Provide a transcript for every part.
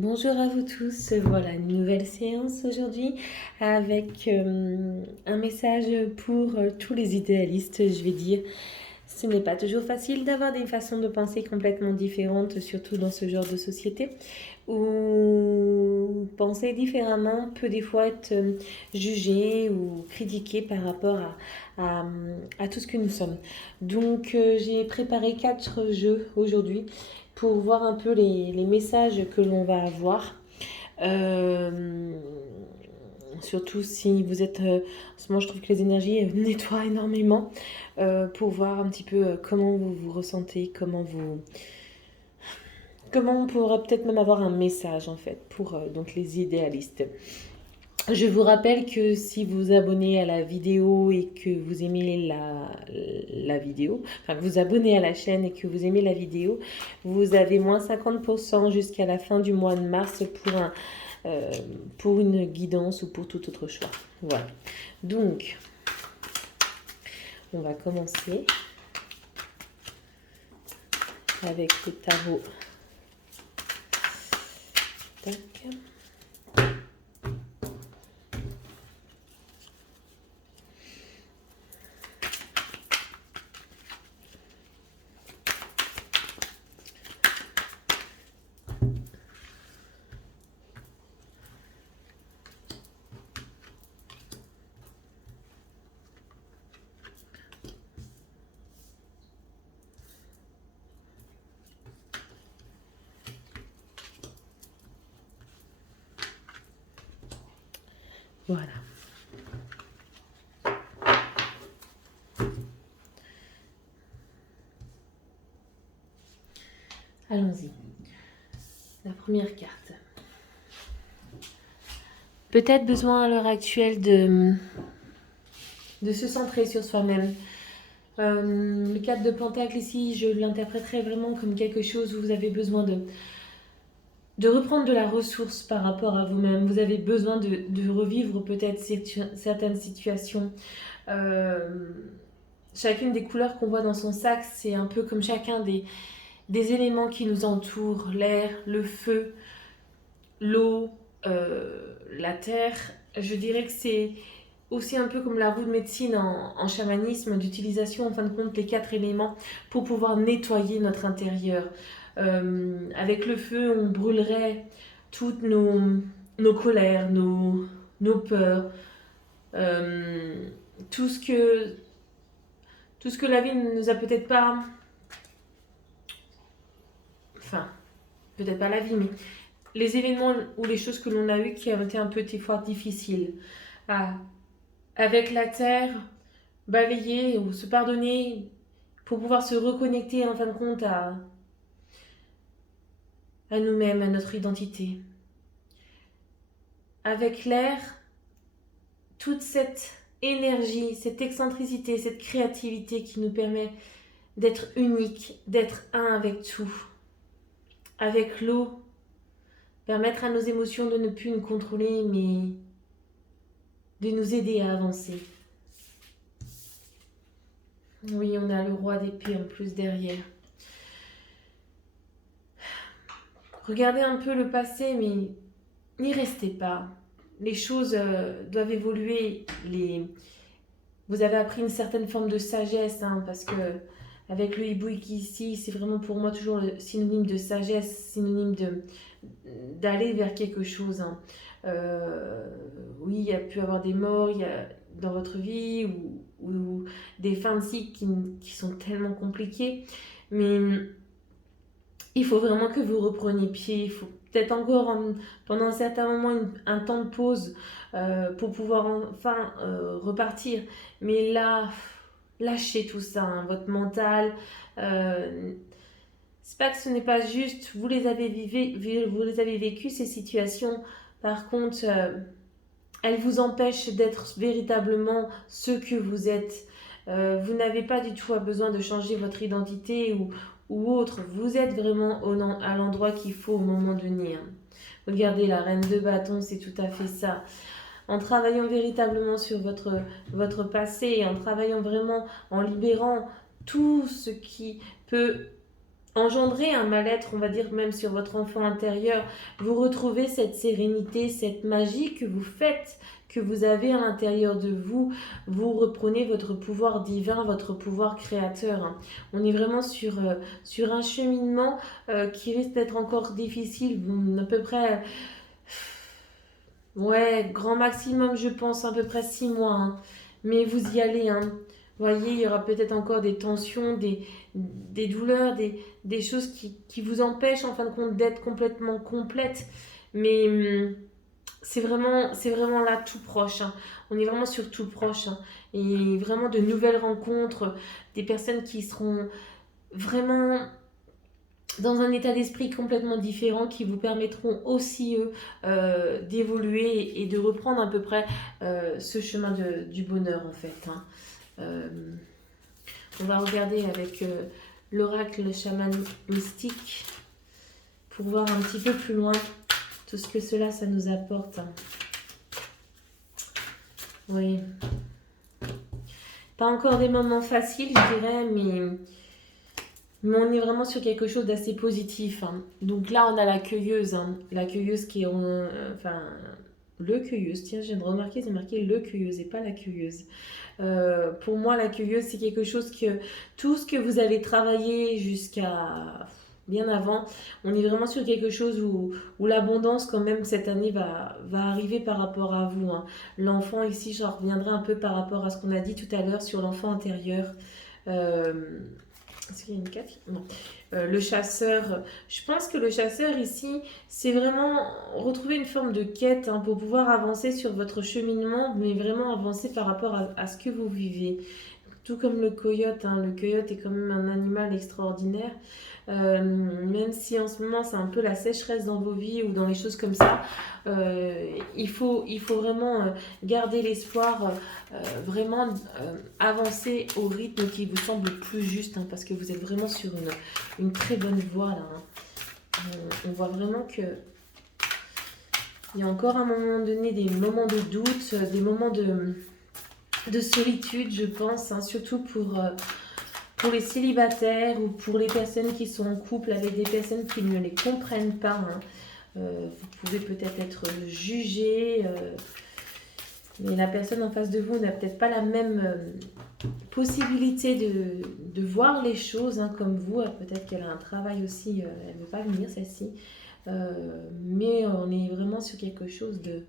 Bonjour à vous tous, voilà une nouvelle séance aujourd'hui avec un message pour tous les idéalistes, je vais dire. Ce n'est pas toujours facile d'avoir des façons de penser complètement différentes, surtout dans ce genre de société, où penser différemment peut des fois être jugé ou critiqué par rapport à tout ce que nous sommes. Donc j'ai préparé 4 jeux aujourd'hui pour voir un peu les messages que l'on va avoir. Euh, Surtout si vous êtes... en ce moment, je trouve que les énergies nettoient énormément pour voir un petit peu comment vous vous ressentez, comment on pourra peut-être même avoir un message en fait pour donc les idéalistes. Je vous rappelle que si vous abonnez à la vidéo et que vous aimez la vidéo, enfin que vous abonnez à la chaîne et que vous aimez la vidéo, vous avez moins 50% jusqu'à la fin du mois de mars pour une guidance ou pour tout autre choix. Voilà. Donc, on va commencer avec le tarot. Tac. Voilà. Allons-y. La première carte. Peut-être besoin à l'heure actuelle de se centrer sur soi-même. Le 4 de Pentacle ici, je l'interpréterais vraiment comme quelque chose où vous avez besoin de reprendre de la ressource par rapport à vous-même. Vous avez besoin de revivre peut-être certaines situations. Chacune des couleurs qu'on voit dans son sac, c'est un peu comme chacun des éléments qui nous entourent. L'air, le feu, l'eau, la terre. Je dirais que c'est aussi un peu comme la roue de médecine en chamanisme, d'utilisation en fin de compte des 4 éléments pour pouvoir nettoyer notre intérieur. Avec le feu, on brûlerait toutes nos colères, nos peurs, euh, tout ce que la vie ne nous a peut-être pas... Enfin, peut-être pas la vie, mais les événements ou les choses que l'on a eues qui ont été un peu des fois difficiles. Ah, avec la terre, balayer ou se pardonner pour pouvoir se reconnecter en fin de compte à nous-mêmes, à notre identité. Avec l'air, toute cette énergie, cette excentricité, cette créativité qui nous permet d'être unique, d'être un avec tout. Avec l'eau, permettre à nos émotions de ne plus nous contrôler, mais de nous aider à avancer. Oui, on a le roi d'épée en plus derrière. Regardez un peu le passé, mais n'y restez pas. Les choses doivent évoluer. Vous avez appris une certaine forme de sagesse, hein, parce que avec le hibou ici, c'est vraiment pour moi toujours le synonyme de sagesse, synonyme d'aller vers quelque chose. Hein. Oui, il y a pu avoir des morts dans votre vie ou des fins de cycle qui sont tellement compliquées, mais il faut vraiment que vous repreniez pied. Il faut peut-être encore pendant un certain moment un temps de pause pour pouvoir enfin repartir. Mais là, lâchez tout ça, hein, votre mental. C'est pas que ce n'est pas juste, vous les avez vécues ces situations. Par contre, elles vous empêchent d'être véritablement ce que vous êtes. Vous n'avez pas du tout besoin de changer votre identité ou autre. Vous êtes vraiment à l'endroit qu'il faut au moment donné. Hein. Regardez, la reine de bâton, c'est tout à fait ça. En travaillant véritablement sur votre passé, en travaillant vraiment, en libérant tout ce qui peut engendrer un mal-être, on va dire même sur votre enfant intérieur. Vous retrouvez cette sérénité, cette magie que vous faites, que vous avez à l'intérieur de vous. Vous reprenez votre pouvoir divin, votre pouvoir créateur, hein. On est vraiment sur un cheminement qui risque d'être encore difficile, à peu près, ouais, grand maximum, je pense, à peu près 6 mois, hein. Mais vous y allez, hein. Vous voyez, il y aura peut-être encore des tensions, des douleurs, des choses qui vous empêchent en fin de compte d'être complètement complète. Mais c'est vraiment là tout proche, hein. On est vraiment sur tout proche, hein. Et vraiment de nouvelles rencontres, des personnes qui seront vraiment dans un état d'esprit complètement différent, qui vous permettront aussi, eux, d'évoluer et de reprendre à peu près ce chemin du bonheur, en fait, hein. Euh, on va regarder avec l'oracle chaman mystique pour voir un petit peu plus loin tout ce que cela, ça nous apporte, hein. Oui. Pas encore des moments faciles, je dirais, mais on est vraiment sur quelque chose d'assez positif, hein. Donc là, on a la cueilleuse, hein. La cueilleuse qui est enfin, le cueilleuse. Tiens, je viens de remarquer, c'est marqué le cueilleuse et pas la cueilleuse. Pour moi, la cueilleuse, c'est quelque chose que tout ce que vous avez travaillé jusqu'à bien avant, on est vraiment sur quelque chose où l'abondance, quand même, cette année va arriver par rapport à vous, hein. L'enfant, ici, je reviendrai un peu par rapport à ce qu'on a dit tout à l'heure sur l'enfant intérieur. Euh, Est-ce qu'il y a une carte? Non. Le chasseur, je pense que le chasseur ici, c'est vraiment retrouver une forme de quête, hein, pour pouvoir avancer sur votre cheminement, mais vraiment avancer par rapport à ce que vous vivez. Tout comme le coyote, hein. Le coyote est quand même un animal extraordinaire. Même si en ce moment c'est un peu la sécheresse dans vos vies ou dans les choses comme ça, il faut vraiment garder l'espoir, vraiment avancer au rythme qui vous semble plus juste, hein, parce que vous êtes vraiment sur une très bonne voie là, hein. On voit vraiment que il y a encore à un moment donné des moments de doute, des moments de solitude, je pense, hein, surtout pour les célibataires ou pour les personnes qui sont en couple avec des personnes qui ne les comprennent pas, hein. Vous pouvez peut-être être jugé, mais la personne en face de vous n'a peut-être pas la même possibilité de voir les choses, hein, comme vous. Peut-être qu'elle a un travail aussi, elle ne veut pas venir celle-ci. Mais on est vraiment sur quelque chose de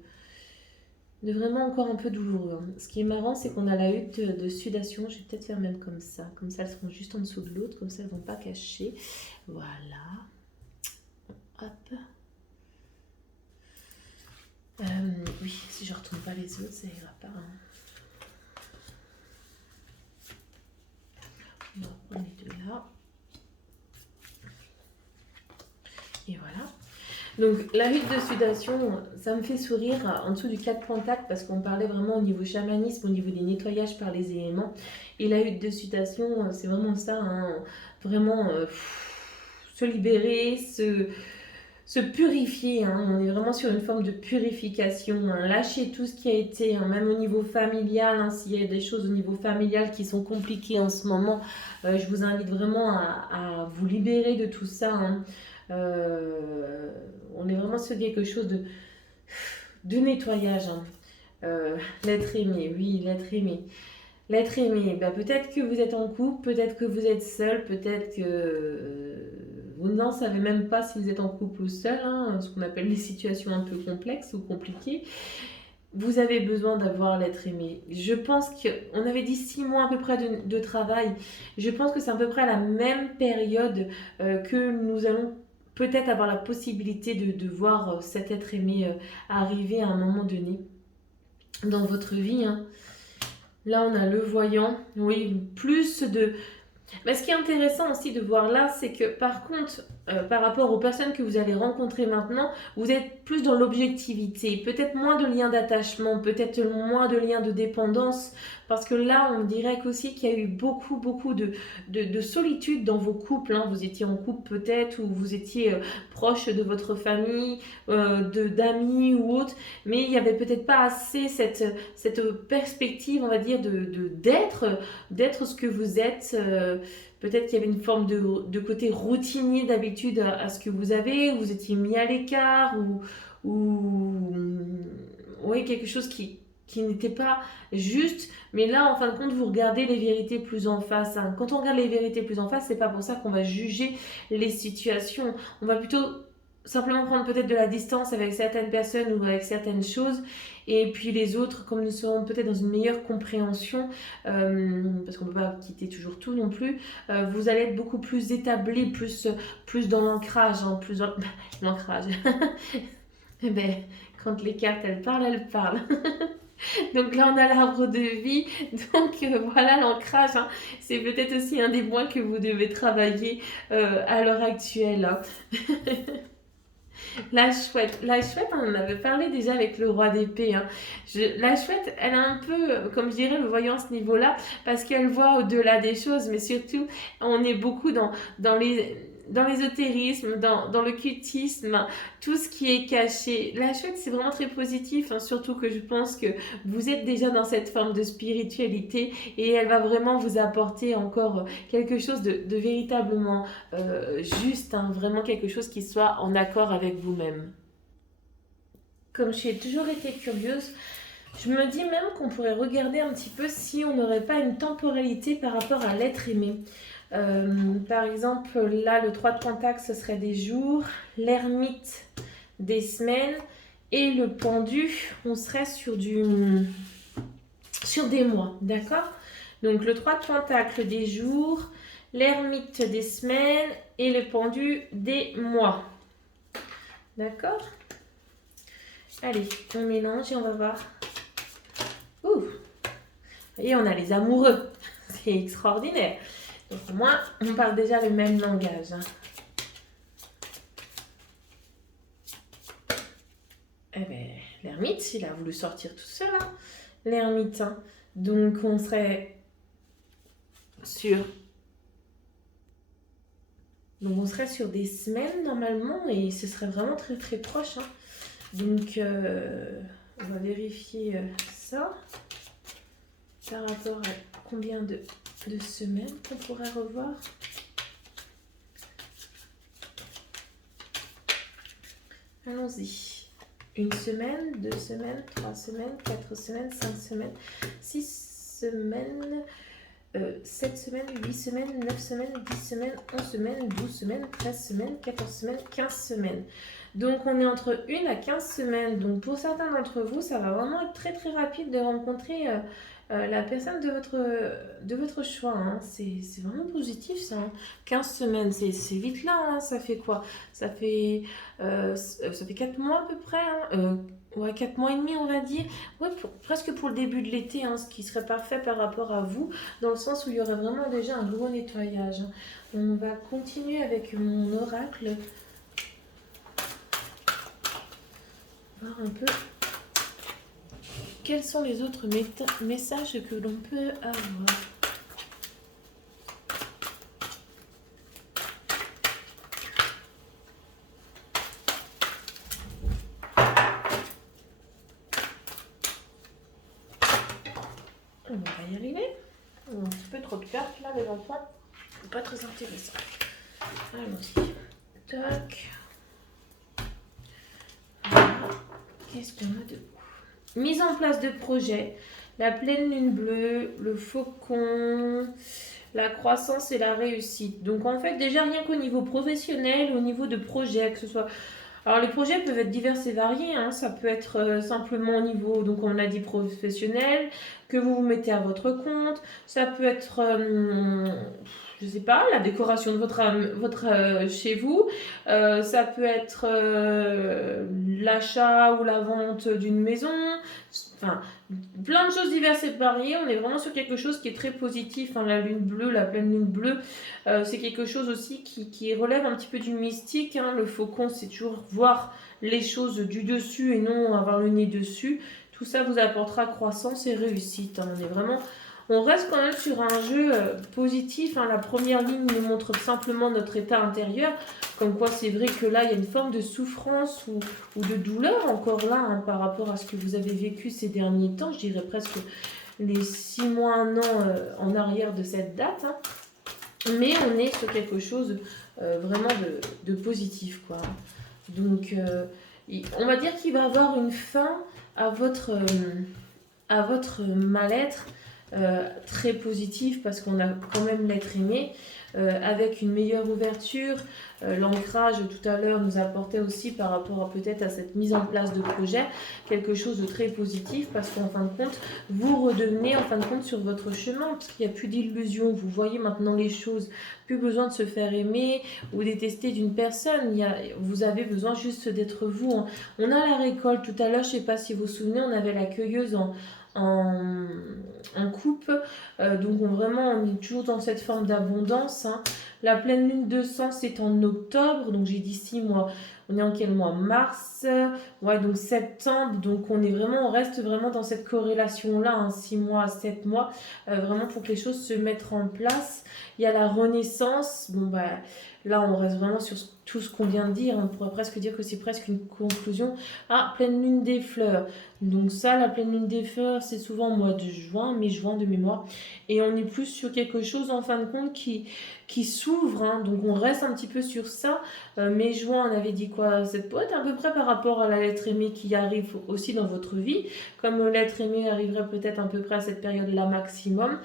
vraiment encore un peu douloureux, hein. Ce qui est marrant, c'est qu'on a la hutte de sudation. Je vais peut-être faire même comme ça. Comme ça, elles seront juste en dessous de l'autre. Comme ça, elles ne vont pas cacher. Voilà. Hop. Oui, si je ne retourne pas les autres, ça ira pas, hein. On va prendre les deux là. Et voilà. Donc la hutte de sudation, ça me fait sourire en dessous du 4 pentacles, parce qu'on parlait vraiment au niveau chamanisme, au niveau des nettoyages par les éléments. Et la hutte de sudation, c'est vraiment ça, hein. Vraiment se libérer, se purifier, hein. On est vraiment sur une forme de purification, hein. Lâcher tout ce qui a été, hein, même au niveau familial, hein, s'il y a des choses au niveau familial qui sont compliquées en ce moment, je vous invite vraiment à vous libérer de tout ça, hein. On est vraiment sur quelque chose de nettoyage, hein. L'être aimé, oui, l'être aimé. L'être aimé, bah, peut-être que vous êtes en couple, peut-être que vous êtes seul, peut-être que vous n'en savez même pas si vous êtes en couple ou seul, hein, ce qu'on appelle les situations un peu complexes ou compliquées. Vous avez besoin d'avoir l'être aimé. Je pense qu'on avait dit 6 mois à peu près de travail. Je pense que c'est à peu près à la même période que nous allons peut-être avoir la possibilité de voir cet être aimé arriver à un moment donné dans votre vie, hein. Là, on a le voyant. Oui, plus de... Mais ce qui est intéressant aussi de voir là, c'est que par contre, par rapport aux personnes que vous allez rencontrer maintenant, vous êtes plus dans l'objectivité, peut-être moins de liens d'attachement, peut-être moins de liens de dépendance, parce que là, on dirait qu'aussi qu'il y a eu beaucoup de solitude dans vos couples, hein. Vous étiez en couple peut-être, ou vous étiez proche de votre famille, d'amis ou autre, mais il n'y avait peut-être pas assez cette perspective, on va dire, d'être ce que vous êtes. Peut-être qu'il y avait une forme de côté routinier d'habitude à ce que vous avez, vous étiez mis à l'écart, ou oui, quelque chose qui n'était pas juste, mais là, en fin de compte, vous regardez les vérités plus en face. Hein. Quand on regarde les vérités plus en face, c'est pas pour ça qu'on va juger les situations. On va plutôt simplement prendre peut-être de la distance avec certaines personnes ou avec certaines choses, et puis les autres, comme nous serons peut-être dans une meilleure compréhension, parce qu'on ne peut pas quitter toujours tout non plus, vous allez être beaucoup plus établi, plus dans l'ancrage, hein, plus dans l'ancrage. Eh ben, quand les cartes elles parlent. Donc là, on a l'arbre de vie. Donc voilà l'ancrage. Hein. C'est peut-être aussi un des points que vous devez travailler à l'heure actuelle. Hein. La chouette, on en avait parlé déjà avec le roi d'épée. Hein. La chouette, elle a un peu, comme je dirais, le voyant à ce niveau-là, parce qu'elle voit au-delà des choses, mais surtout, on est beaucoup dans l'ésotérisme, dans l'occultisme, tout ce qui est caché. La chouette, c'est vraiment très positif, hein, surtout que je pense que vous êtes déjà dans cette forme de spiritualité et elle va vraiment vous apporter encore quelque chose de véritablement juste, hein, vraiment quelque chose qui soit en accord avec vous-même. Comme j'ai toujours été curieuse, je me dis même qu'on pourrait regarder un petit peu si on n'aurait pas une temporalité par rapport à l'être aimé. Par exemple, là, le 3 de Pentacle, ce serait des jours, l'ermite, des semaines, et le pendu, on serait sur des mois, d'accord? Donc, le 3 de Pentacle, des jours, l'ermite, des semaines, et le pendu, des mois. D'accord? Allez, on mélange et on va voir. Ouh! Et on a les amoureux. C'est extraordinaire. Donc au moins, on parle déjà le même langage. Hein. Eh bien, l'ermite, il a voulu sortir tout seul. Hein. L'ermite. Hein. Donc on serait sur... Donc on serait sur des semaines normalement et ce serait vraiment très très proche. Hein. Donc on va vérifier ça par rapport à combien de semaines qu'on pourrait revoir. Allons-y. 1 semaine, 2 semaines, 3 semaines, 4 semaines, 5 semaines, 6 semaines, 7 semaines, 8 semaines, 9 semaines, 10 semaines, 11 semaines, 12 semaines, 13 semaines, 14 semaines, 15 semaines. Donc on est entre 1 à 15 semaines. Donc pour certains d'entre vous, ça va vraiment être très très rapide de rencontrer la personne de votre choix. Hein. C'est vraiment positif ça. Hein. 15 semaines, c'est vite là. Hein. Ça fait quoi? Ça fait 4 mois à peu près. Hein. Ouais, 4 mois et demi, on va dire. Ouais, presque pour le début de l'été, hein, ce qui serait parfait par rapport à vous, dans le sens où il y aurait vraiment déjà un gros nettoyage. Hein. On va continuer avec mon oracle. Voir un peu quels sont les autres messages que l'on peut avoir. On va y arriver. Un petit peu trop de cartes là, les enfants. Pas très intéressant. Allons-y. Tac. Voilà. Qu'est-ce qu'on a de beau? Mise en place de projets, la pleine lune bleue, le faucon, la croissance et la réussite. Donc en fait, déjà rien qu'au niveau professionnel, au niveau de projets, que ce soit... Alors les projets peuvent être divers et variés, hein. Ça peut être simplement au niveau, donc on a dit professionnel, que vous vous mettez à votre compte, ça peut être... je sais pas, la décoration de votre chez vous. Ça peut être l'achat ou la vente d'une maison. Enfin, plein de choses diverses et variées. On est vraiment sur quelque chose qui est très positif. Hein. La lune bleue, la pleine lune bleue, c'est quelque chose aussi qui relève un petit peu du mystique. Hein. Le faucon, c'est toujours voir les choses du dessus et non avoir le nez dessus. Tout ça vous apportera croissance et réussite. Hein. On reste quand même sur un jeu positif. Hein. La première ligne nous montre simplement notre état intérieur. Comme quoi, c'est vrai que là, il y a une forme de souffrance ou de douleur encore là, hein, par rapport à ce que vous avez vécu ces derniers temps. Je dirais presque les 6 mois, 1 an en arrière de cette date. Hein. Mais on est sur quelque chose vraiment de positif, quoi. Donc, on va dire qu'il va avoir une fin à votre mal-être très positif parce qu'on a quand même l'être aimé. Avec une meilleure ouverture, l'ancrage tout à l'heure nous apportait aussi par rapport peut-être à cette mise en place de projet quelque chose de très positif parce qu'en fin de compte vous redevenez en fin de compte sur votre chemin parce qu'il n'y a plus d'illusions, vous voyez maintenant les choses, plus besoin de se faire aimer ou détester d'une personne, vous avez besoin juste d'être vous, hein. On a la récolte tout à l'heure, je ne sais pas si vous vous souvenez, on avait la cueilleuse en, en coupe. Donc vraiment, on est toujours dans cette forme d'abondance, hein. La pleine lune de sang, c'est en octobre. Donc j'ai dit 6 mois. On est en quel mois? Mars. Ouais, donc septembre. Donc on reste vraiment dans cette corrélation-là, hein, 6 mois à 7 mois. Vraiment pour que les choses se mettent en place. Il y a la renaissance. Bon, bah là, on reste vraiment sur tout ce qu'on vient de dire. On pourrait presque dire que c'est presque une conclusion. Ah, pleine lune des fleurs. Donc ça, la pleine lune des fleurs, c'est souvent au mois de juin, mi-juin de mémoire. Et on est plus sur quelque chose, en fin de compte, qui s'ouvre, hein. Donc on reste un petit peu sur ça. Mai-juin, on avait dit quoi? Cette poète, à peu près par rapport à la lettre aimée qui arrive aussi dans votre vie. Comme l'être aimé arriverait peut-être à peu près à cette période-là maximum.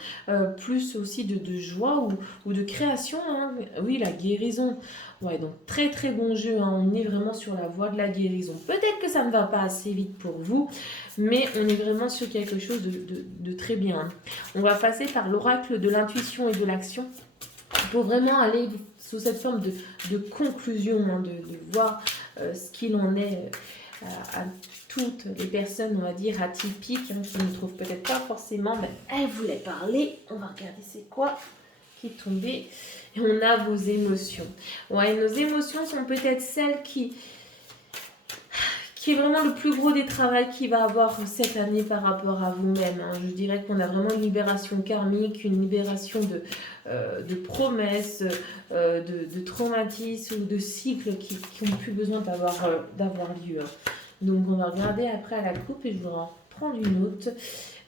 Plus aussi de joie ou de création, hein. Oui, la guérison. Ouais, donc très très bon jeu, hein. On est vraiment sur la voie de la guérison. Peut-être que ça ne va pas assez vite pour vous, mais on est vraiment sur quelque chose de très bien. On va passer par l'oracle de l'intuition et de l'action pour vraiment aller sous cette forme de conclusion, hein, de voir ce qu'il en est à toutes les personnes, on va dire, atypiques, hein, qui ne trouvent peut-être pas forcément, mais elles voulaient parler. On va regarder c'est quoi qui est tombé. Et on a vos émotions. Ouais, nos émotions sont peut-être celles qui est vraiment le plus gros des travaux qu'il va avoir cette année par rapport à vous-même, hein. Je dirais qu'on a vraiment une libération karmique, une libération de promesses, de traumatismes ou de cycles qui n'ont plus besoin d'avoir lieu, hein. Donc on va regarder après à la coupe et je vais en prendre une autre.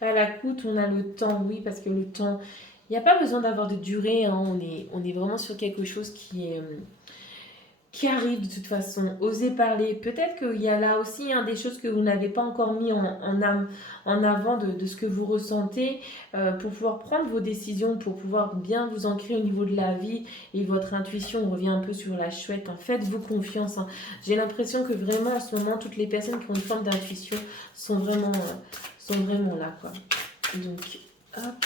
À la coupe, on a le temps, oui, parce que le temps, il n'y a pas besoin d'avoir de durée, hein. On est vraiment sur quelque chose qui arrive de toute façon. Osez parler. Peut-être qu'il y a là aussi, hein, des choses que vous n'avez pas encore mis en avant de ce que vous ressentez pour pouvoir prendre vos décisions, pour pouvoir bien vous ancrer au niveau de la vie et votre intuition. On revient un peu sur la chouette, hein. Faites-vous confiance, hein. J'ai l'impression que vraiment en ce moment, toutes les personnes qui ont une forme d'intuition sont vraiment là, quoi. Donc, hop.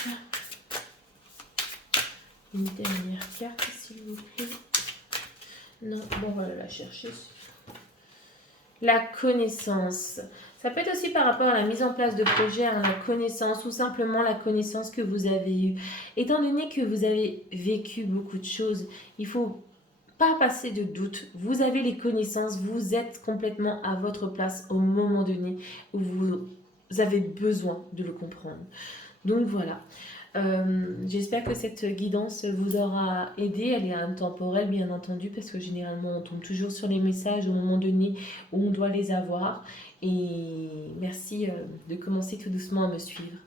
Une dernière carte, s'il vous plaît. Non, bon, on va la chercher. La connaissance. Ça peut être aussi par rapport à la mise en place de projets, à la connaissance ou simplement la connaissance que vous avez eue. Étant donné que vous avez vécu beaucoup de choses, il ne faut pas passer de doute. Vous avez les connaissances, vous êtes complètement à votre place au moment donné où vous avez besoin de le comprendre. Donc voilà. J'espère que cette guidance vous aura aidé. Elle est intemporelle, bien entendu, parce que généralement, on tombe toujours sur les messages au moment donné où on doit les avoir. Et merci de commencer tout doucement à me suivre.